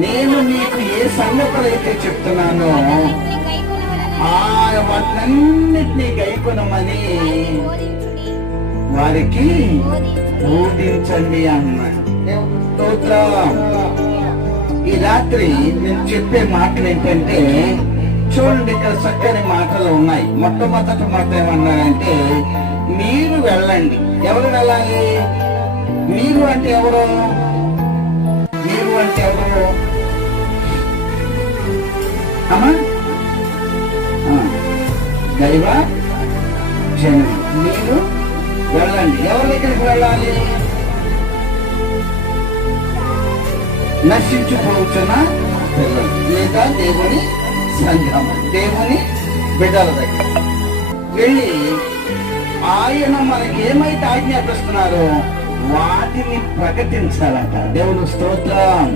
నేను నీకు ఏ సంగతులైతే చెప్తున్నానో వాటినన్నిటినీ గైకొనమని వారికి బోధించండి అన్నాడు. స్తోత్రం. ఈ రాత్రి నేను చెప్పే మాటలు ఏంటంటే, చూడండి ఇక్కడ చక్కని మాటలు ఉన్నాయి. మొట్టమొదటి మాట ఏమన్నారంటే, మీరు వెళ్ళండి. ఎవరు వెళ్ళాలి? మీరు అంటే ఎవరు? మీరు అంటే ఎవరు అమ్మా? దైవ జనులు. మీరు వెళ్ళండి. ఎవరి దగ్గరికి వెళ్ళాలి? నశించిపోతున్న పిల్లలు లేదా దేవుని సంఘం, దేవుని బిడ్డల దగ్గర వెళ్ళి ఆయన మనకి ఏమైతే ఆజ్ఞాపిస్తున్నారో వాటిని ప్రకటించాలంట. దేవుని స్తోత్రం.